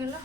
হলো।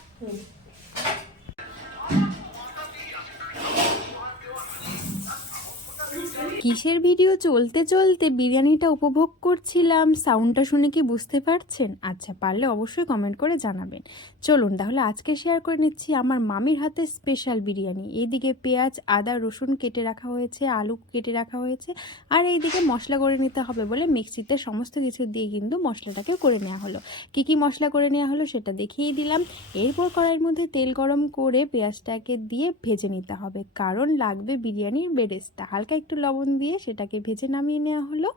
কিসের ভিডিও চলতে চলতে বিরিয়ানিটা উপভোগ করছিলাম, সাউন্ডটা শুনে কি বুঝতে পারছেন? আচ্ছা, পারলে অবশ্যই কমেন্ট করে জানাবেন। চলুন তাহলে আজকে শেয়ার করে নিচ্ছি আমার মামির হাতের স্পেশাল বিরিয়ানি। এইদিকে পেঁয়াজ, আদা, রসুন কেটে রাখা হয়েছে, আলু কেটে রাখা হয়েছে, আর এইদিকে মশলা করে নিতে হবে বলে মিক্সিতে সমস্ত কিছু দিয়ে কিন্তু মশলাটাকে করে নেওয়া হলো। কি কি মশলা করে নেওয়া হলো সেটা দেখিয়ে দিলাম। এরপর কড়াইয়ের মধ্যে তেল গরম করে পেঁয়াজটাকে দিয়ে ভেজে নিতে হবে, কারণ লাগবে বিরিয়ানির বেরেস্তা। হালকা একটু লবণ দিয়ে সেটাকে ভেজে নামিয়ে নেওয়া হলো।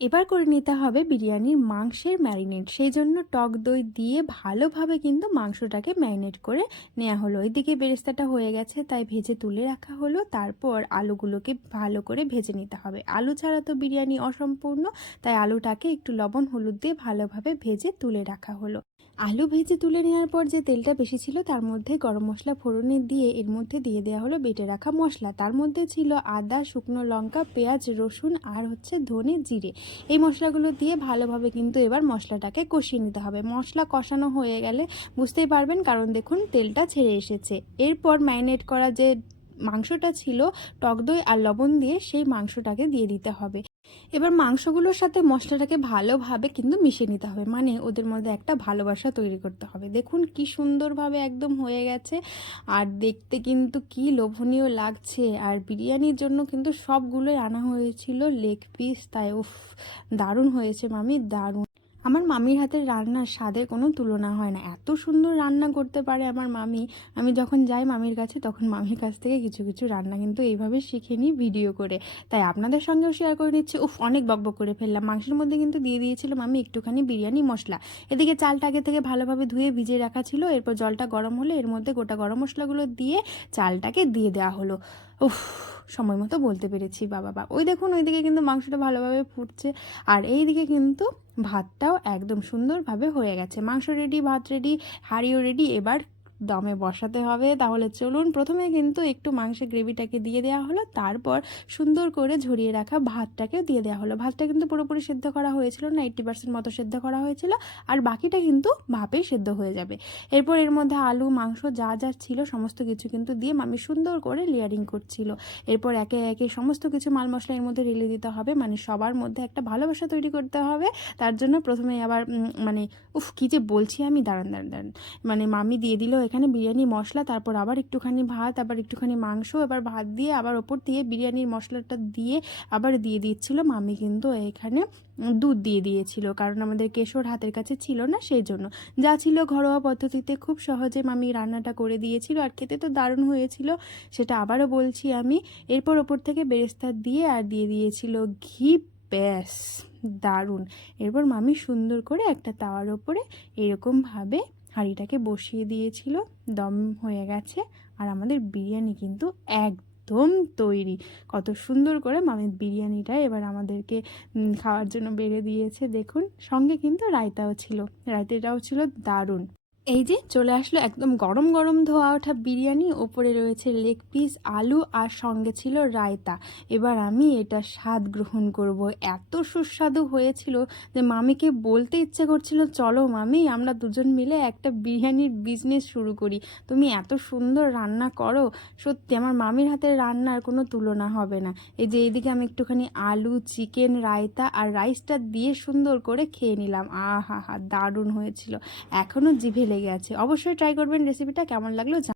এবার করে নিতে হবে বিরিয়ানির মাংসের ম্যারিনেট। সেই জন্য টক দই দিয়ে ভালোভাবে কিন্তু মাংসটাকে ম্যারিনেট করে নেওয়া হলো। এদিকে বেরেস্তাটা হয়ে গেছে, তাই ভেজে তুলে রাখা হলো। তারপর আলুগুলোকে ভালো করে ভেজে নিতে হবে। আলু ছাড়া তো বিরিয়ানি অসম্পূর্ণ, তাই আলুটাকে একটু লবণ হলুদ দিয়ে ভালোভাবে ভেজে তুলে রাখা হলো। আলু ভেজে তুলে নেওয়ার পর যে তেলটা বেশি ছিল তার মধ্যে গরম মশলা ফোড়নে দিয়ে এর মধ্যে দিয়ে দেওয়া হলো বেটে রাখা মশলা। তার মধ্যে ছিল আদা, শুকনো লঙ্কা, পেঁয়াজ, রসুন আর ধনে জিরে। এই মশলাগুলো দিয়ে ভালোভাবে কিন্তু এবার মশলাটাকে কষিয়ে নিতে হবে। মশলা কষানো হয়ে গেলে বুঝতেই পারবেন, কারণ দেখুন তেলটা ছেড়ে এসেছে। এরপর ম্যারিনেট করা যে মাংসটা ছিল টক দই আর লবণ দিয়ে, সেই মাংসটাকে দিয়ে দিতে হবে। এবার মাংসগুলোর সাথে মশলাটাকে ভালোভাবে কিন্তু মিশিয়ে নিতে হবে, মানে ওদের মধ্যে একটা ভালোবাসা তৈরি করতে হবে। দেখুন কি সুন্দরভাবে একদম হয়ে গেছে, আর দেখতে কিন্তু কি লোভনীয় লাগছে। আর বিরিয়ানির জন্য কিন্তু সবগুলোই আনা হয়েছিল লেগ পিস, তাই উফ, দারুণ হয়েছে মামি, দারুণ। আমার মামির হাতের রান্নার স্বাদের কোনো তুলনা হয় না, এত সুন্দর রান্না করতে পারে আমার মামি। আমি যখন যাই মামির কাছে, তখন মামির কাছ থেকে কিছু কিছু রান্না কিন্তু এইভাবে শিখে নিই ভিডিও করে, তাই আপনাদের সঙ্গেও শেয়ার করে নিচ্ছি। উফ, অনেক বকবক করে ফেললাম। মাংসের মধ্যে কিন্তু দিয়ে দিয়েছিল মামি একটুখানি বিরিয়ানি মশলা। এদিকে চালটা আগে থেকে ভালোভাবে ধুয়ে ভিজিয়ে রাখা ছিল। এরপর জলটা গরম হলে এর মধ্যে গোটা গরম মশলাগুলো দিয়ে চালটাকে দিয়ে দেওয়া হলো। উফ, সময় মতো বলতে পেরেছি, বাবা। ওই দেখুন ওইদিকে কিন্তু মাংসটা ভালোভাবে ফুটছে, আর এইদিকে কিন্তু ভাতটাও একদম সুন্দরভাবে হয়ে গেছে। মাংস রেডি, ভাত রেডি, হাঁড়িও রেডি। এবার দমে বসাতে হবে। তাহলে চলুন, প্রথমে কিন্তু একটু মাংসের গ্রেভিটাকে দিয়ে দেওয়া হলো, তারপর সুন্দর করে ঝরিয়ে রাখা ভাতটাকেও দিয়ে দেওয়া হলো। ভাতটা কিন্তু পুরোপুরি সেদ্ধ করা হয়েছিল না, 80% মতো সেদ্ধ করা হয়েছিল, আর বাকিটা কিন্তু ভাপেই সেদ্ধ হয়ে যাবে। এরপর এর মধ্যে আলু, মাংস যা যা ছিল সমস্ত কিছু কিন্তু দিয়ে মামি সুন্দর করে লেয়ারিং করছিল। এরপর একে একে সমস্ত কিছু মাল মশলা এর মধ্যে ঢেলে দিতে হবে, মানে সবার মধ্যে একটা ভালোবাসা তৈরি করতে হবে। তার জন্য প্রথমে আবার মানে উফ, কী যে বলছি আমি, দাঁড়ান, মানে মামি দিয়ে দিল এখানে বিরিয়ানি মশলা, তারপর আবার একটুখানি ভাত, আবার একটুখানি মাংস, এবার ভাত দিয়ে আবার ওপর দিয়ে বিরিয়ানির মশলাটা দিয়ে আবার দিয়ে দিচ্ছিল মামি কিন্তু এখানে দুধ দিয়ে দিয়েছিল, কারণ আমাদের কেশর হাতের কাছে ছিল না, সেই জন্য। যা ছিল ঘরোয়া পদ্ধতিতে খুব সহজে মামি রান্নাটা করে দিয়েছিল, আর খেতে তো দারুণ হয়েছিল, সেটা আবারও বলছি আমি। এরপর ওপর থেকে বেরেস্তা দিয়ে আর দিয়ে দিয়েছিল ঘি, ব্যাস, দারুণ। এরপর মামি সুন্দর করে একটা তাওয়ার ওপরে এরকমভাবে হাঁড়িটাকে বসিয়ে দিয়েছিল। দম হয়ে গেছে, আর আমাদের বিরিয়ানি কিন্তু একদম তৈরি। কত সুন্দর করে মামির বিরিয়ানিটা এবার আমাদেরকে খাওয়ার জন্য বেড়ে দিয়েছে। দেখুন, সঙ্গে কিন্তু রায়তাও ছিল, রায়তাটাও ছিল দারুণ। এই যে চলে আসলো একদম গরম গরম ধোয়া ওঠা বিরিয়ানি, ওপরে রয়েছে লেগ পিস, আলু, আর সঙ্গে ছিল রায়তা। এবার আমি এটা স্বাদ গ্রহণ করব। এত সুস্বাদু হয়েছিল যে মামিকে বলতে ইচ্ছে করছিল, চলো মামি, আমরা দুজন মিলে একটা বিরিয়ানির বিজনেস শুরু করি, তুমি এত সুন্দর রান্না করো। সত্যি আমার মামির হাতের রান্নার কোনো তুলনা হবে না। এই যে এইদিকে আমি একটুখানি আলু, চিকেন, রায়তা আর রাইসটা দিয়ে সুন্দর করে খেয়ে নিলাম। আহা হা, দারুণ হয়েছিল, এখনও জিভে লেগে আছে। অবশ্যই ট্রাই করবেন রেসিপিটা, কেমন লাগলো